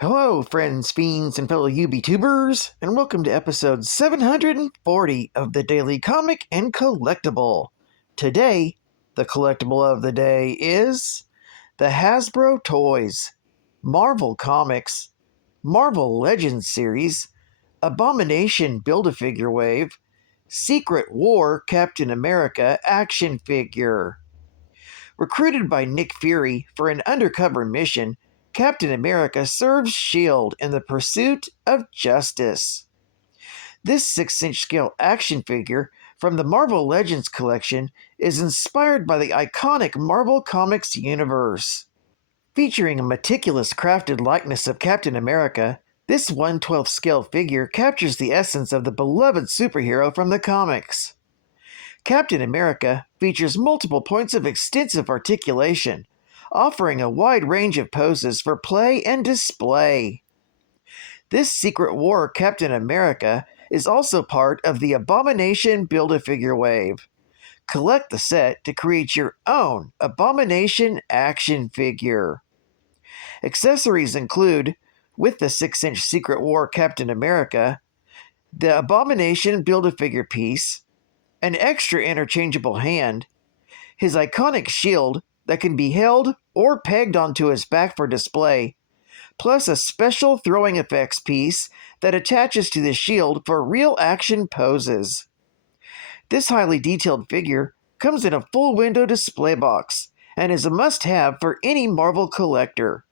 Hello, friends, fiends, and fellow UB-tubers, and welcome to episode 740 of the Daily Comic and Collectible. Today, the collectible of the day is the Hasbro Toys, Marvel Comics, Marvel Legends series, Abomination Build-A-Figure Wave, Secret War Captain America action figure. Recruited by Nick Fury for an undercover mission, Captain America serves S.H.I.E.L.D. in the pursuit of justice. This 6-inch scale action figure from the Marvel Legends collection is inspired by the iconic Marvel Comics universe. Featuring a meticulous crafted likeness of Captain America, this 1/12 scale figure captures the essence of the beloved superhero from the comics. Captain America features multiple points of extensive articulation, offering a wide range of poses for play and display. This Secret War Captain America is also part of the Abomination Build-A-Figure wave. Collect the set to create your own Abomination action figure. Accessories include, with the 6-inch Secret War Captain America, the Abomination Build-A-Figure piece, an extra interchangeable hand, his iconic shield that can be held or pegged onto his back for display, plus a special throwing effects piece that attaches to the shield for real action poses. This highly detailed figure comes in a full window display box and is a must-have for any Marvel collector.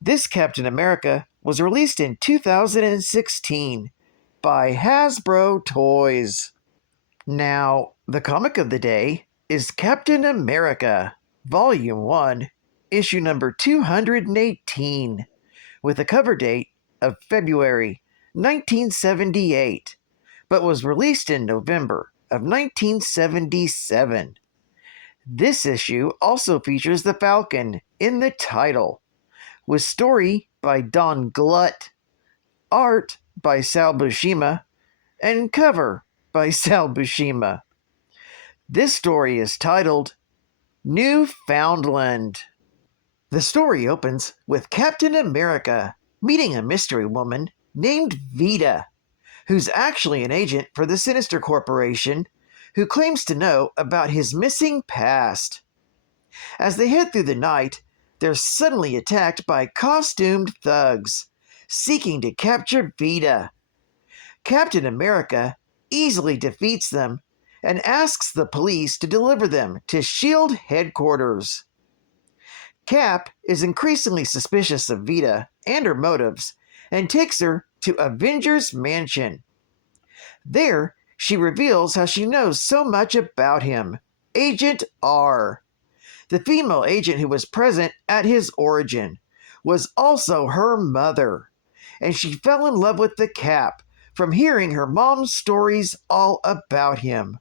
This Captain America was released in 2016 by Hasbro Toys. Now, the comic of the day is Captain America, Volume 1, issue number 218, with a cover date of February 1978, but was released in November of 1977. This issue also features the Falcon in the title, with story by Don Glutt, art by Sal Buscema, and cover by Sal Buscema. This story is titled Newfoundland. The story opens with Captain America meeting a mystery woman named Vita, who's actually an agent for the Sinister Corporation, who claims to know about his missing past. As they head through the night, they're suddenly attacked by costumed thugs, seeking to capture Vita. Captain America easily defeats them and asks the police to deliver them to S.H.I.E.L.D. headquarters. Cap is increasingly suspicious of Vita and her motives and takes her to Avengers Mansion. There, she reveals how she knows so much about him, Agent R. The female agent who was present at his origin was also her mother, and she fell in love with the Cap from hearing her mom's stories all about him.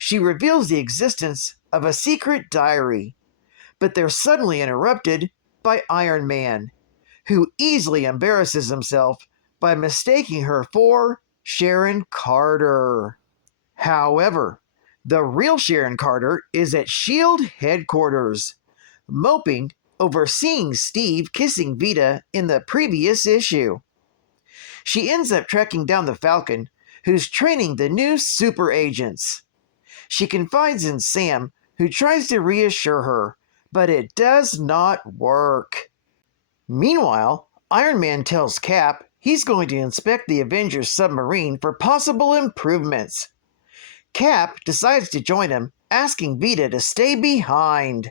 She reveals the existence of a secret diary, but they're suddenly interrupted by Iron Man, who easily embarrasses himself by mistaking her for Sharon Carter. However, the real Sharon Carter is at S.H.I.E.L.D. headquarters, moping over seeing Steve kissing Vita in the previous issue. She ends up tracking down the Falcon, who's training the new super agents. She confides in Sam, who tries to reassure her, but it does not work. Meanwhile, Iron Man tells Cap he's going to inspect the Avengers submarine for possible improvements. Cap decides to join him, asking Vita to stay behind.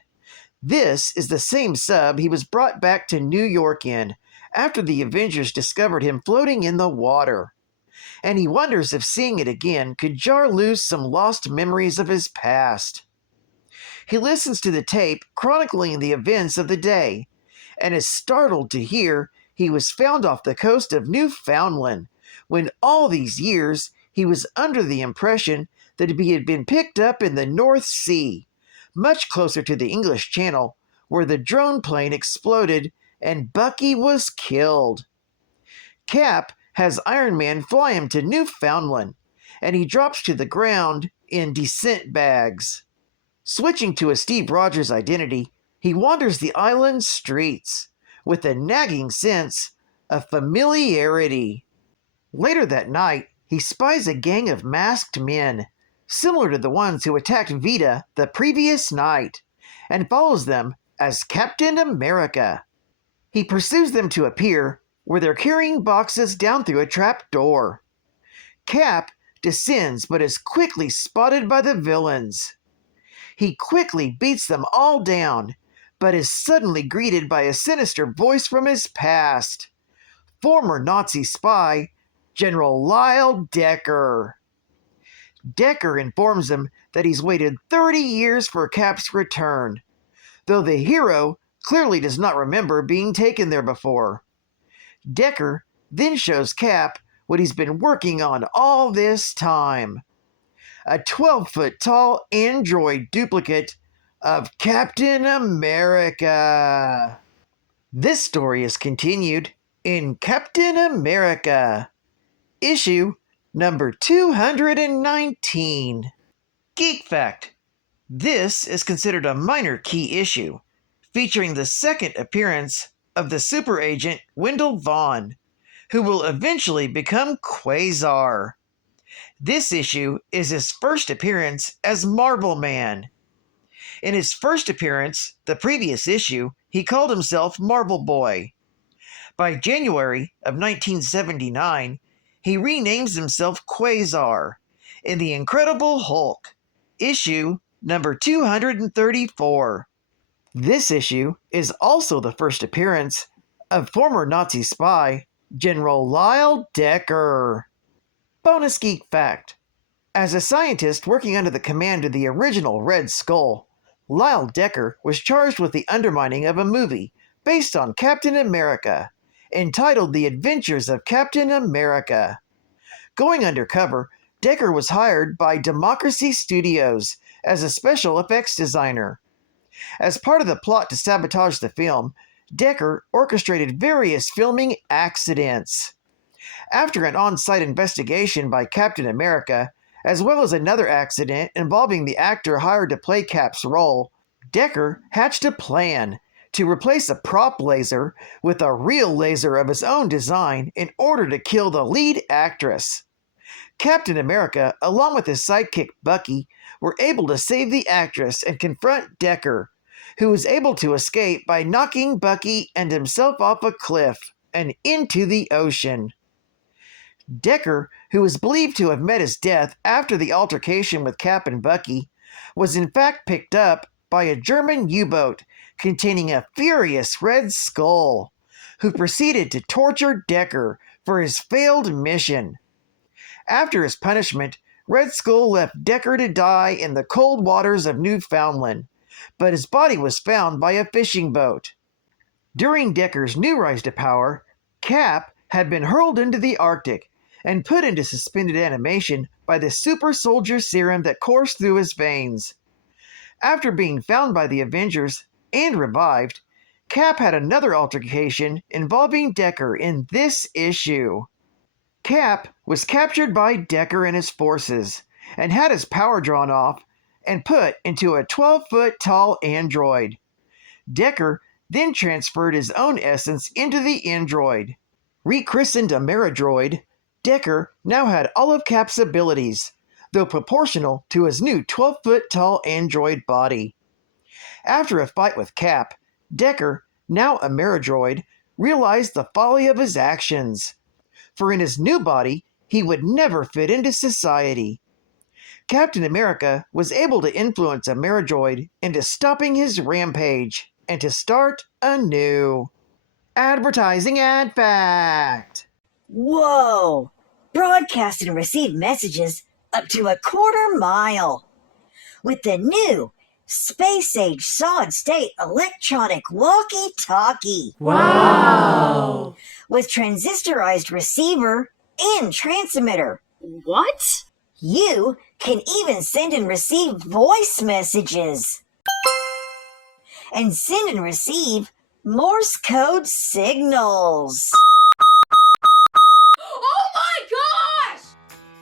This is the same sub he was brought back to New York in after the Avengers discovered him floating in the water, and he wonders if seeing it again could jar loose some lost memories of his past. He listens to the tape chronicling the events of the day, and is startled to hear he was found off the coast of Newfoundland, when all these years he was under the impression that he had been picked up in the North Sea, much closer to the English Channel, where the drone plane exploded and Bucky was killed. Cap has Iron Man fly him to Newfoundland, and he drops to the ground in descent bags. Switching to a Steve Rogers identity, he wanders the island's streets, with a nagging sense of familiarity. Later that night, he spies a gang of masked men, similar to the ones who attacked Vita the previous night, and follows them as Captain America. He pursues them to a pier where they're carrying boxes down through a trap door. Cap descends but is quickly spotted by the villains. He quickly beats them all down, but is suddenly greeted by a sinister voice from his past. Former Nazi spy, General Lyle Decker. Decker informs him that he's waited 30 years for Cap's return, though the hero clearly does not remember being taken there before. Decker then shows Cap what he's been working on all this time. A 12-foot-tall android duplicate of Captain America. This story is continued in Captain America, issue number 219. Geek Fact. This is considered a minor key issue, featuring the second appearance of the super agent Wendell Vaughn, who will eventually become Quasar. This issue is his first appearance as Marble Man. In his first appearance, the previous issue, he called himself Marble Boy. By January of 1979, he renames himself Quasar in The Incredible Hulk, issue number 234. This issue is also the first appearance of former Nazi spy General Lyle Decker. Bonus Geek Fact. As a scientist working under the command of the original Red Skull, Lyle Decker was charged with the undermining of a movie based on Captain America, entitled The Adventures of Captain America. Going undercover, Decker was hired by Democracy Studios as a special effects designer. As part of the plot to sabotage the film, Decker orchestrated various filming accidents. After an on-site investigation by Captain America, as well as another accident involving the actor hired to play Cap's role, Decker hatched a plan to replace a prop laser with a real laser of his own design in order to kill the lead actress. Captain America, along with his sidekick Bucky, were able to save the actress and confront Decker, who was able to escape by knocking Bucky and himself off a cliff and into the ocean. Decker, who is believed to have met his death after the altercation with Cap and Bucky, was in fact picked up by a German U-boat containing a furious Red Skull, who proceeded to torture Decker for his failed mission. After his punishment, Red Skull left Decker to die in the cold waters of Newfoundland, but his body was found by a fishing boat. During Decker's new rise to power, Cap had been hurled into the Arctic and put into suspended animation by the super soldier serum that coursed through his veins. After being found by the Avengers and revived, Cap had another altercation involving Decker in this issue. Cap was captured by Decker and his forces, and had his power drawn off and put into a 12-foot-tall android. Decker then transferred his own essence into the android. Rechristened Ameridroid, Decker now had all of Cap's abilities, though proportional to his new 12-foot-tall android body. After a fight with Cap, Decker, now Ameridroid, realized the folly of his actions, for in his new body, he would never fit into society. Captain America was able to influence Ameridroid into stopping his rampage and to start anew. Advertising Ad Fact. Whoa! Broadcast and receive messages up to 1/4 mile. With the new space-age solid-state electronic walkie-talkie. Wow! With transistorized receiver and transmitter. What? You can even send and receive voice messages. And send and receive Morse code signals. Oh my gosh!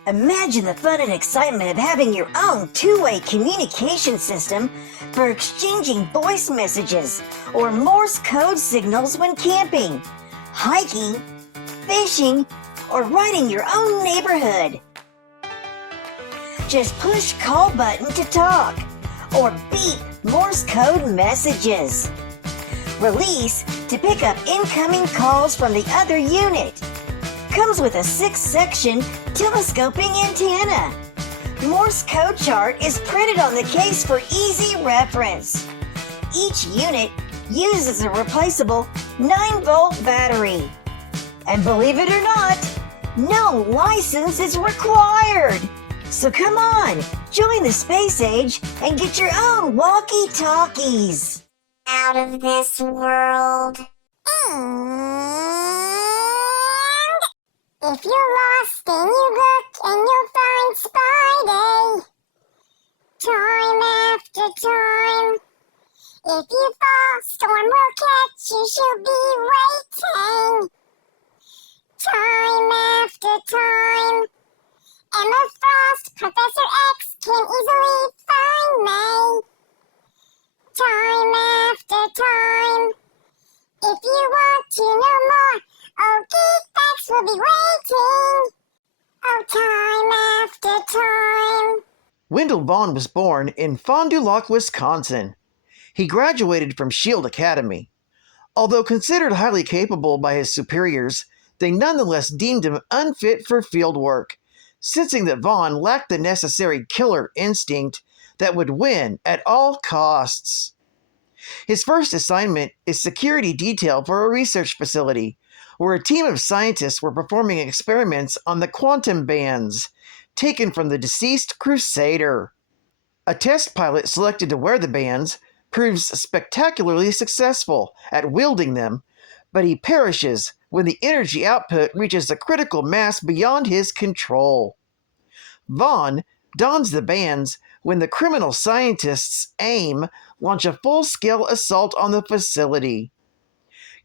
Imagine the fun and excitement of having your own two-way communication system for exchanging voice messages or Morse code signals when camping, hiking, fishing, or riding your own neighborhood. Just push call button to talk or beep Morse code messages. Release to pick up incoming calls from the other unit. Comes with a 6-section telescoping antenna. Morse code chart is printed on the case for easy reference. Each unit uses a replaceable 9-volt battery. And believe it or not, no license is required. So come on, join the space age and get your own walkie-talkies. Out of this world. And if you're lost, then you look and you'll find Spidey. Time after time. If you fall, Storm will catch you, she'll be waiting. Time after time. Emma Frost, Professor X can easily find me. Time after time. If you want to know more, oh, Geek Facts will be waiting. Oh, time after time. Wendell Vaughn was born in Fond du Lac, Wisconsin. He graduated from Shield Academy. Although considered highly capable by his superiors, they nonetheless deemed him unfit for field work, sensing that Vaughn lacked the necessary killer instinct that would win at all costs. His first assignment is security detail for a research facility, where a team of scientists were performing experiments on the quantum bands, taken from the deceased Crusader. A test pilot selected to wear the bands proves spectacularly successful at wielding them, but he perishes when the energy output reaches a critical mass beyond his control. Vaughn dons the bands when the criminal scientists AIM launch a full-scale assault on the facility.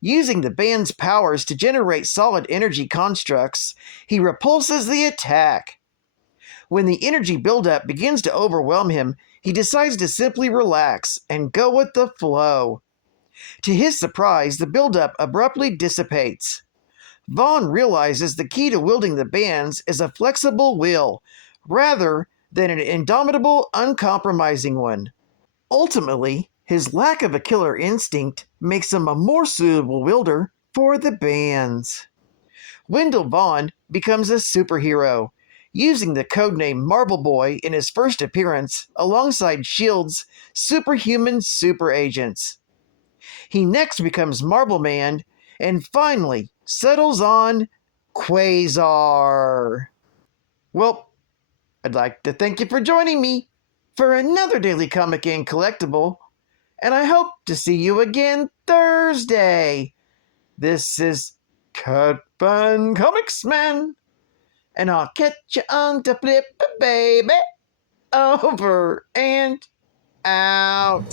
Using the band's powers to generate solid energy constructs, he repulses the attack. When the energy buildup begins to overwhelm him, he decides to simply relax and go with the flow. To his surprise, the buildup abruptly dissipates. Vaughn realizes the key to wielding the bands is a flexible will, rather than an indomitable, uncompromising one. Ultimately, his lack of a killer instinct makes him a more suitable wielder for the bands. Wendell Vaughn becomes a superhero, using the codename Marble Boy in his first appearance alongside S.H.I.E.L.D.'s superhuman super agents. He next becomes Marble Man and finally settles on Quasar. Well, I'd like to thank you for joining me for another Daily Comic and Collectible, and I hope to see you again Thursday. This is Cut Fun Comics Man, and I'll catch you on the flip, baby. Over and out.